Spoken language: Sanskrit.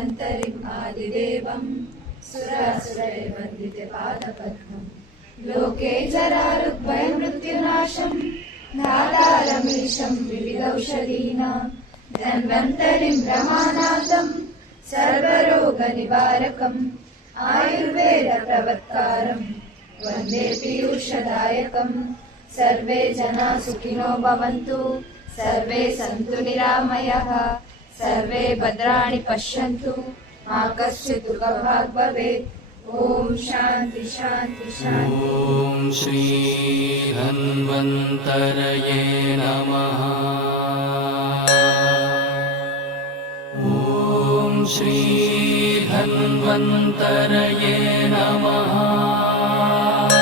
धन्वन्तरिम् आदिदेवं सुरासुरैर्वन्दिते पादपद्मम् लोके जरारुग्भयमृत्युनाशं धातारमीशं विविधौषधीनां धन्वन्तरिं ब्रह्मानाथं सर्वरोगनिवारकम् आयुर्वेदप्रवत्कारं वन्दे पीयूषदायकम्। सर्वे जना सुखिनो भवन्तु, सर्वे सन्तु निरामयाः, सर्वे भद्राणि पश्यन्तु, मा कश्चित् दुःखभाग् भवेत्। ओम शांति शांति शांति। ओम श्री धन्वन्तरये नमः। ओम श्री धन्वन्तरये नमः।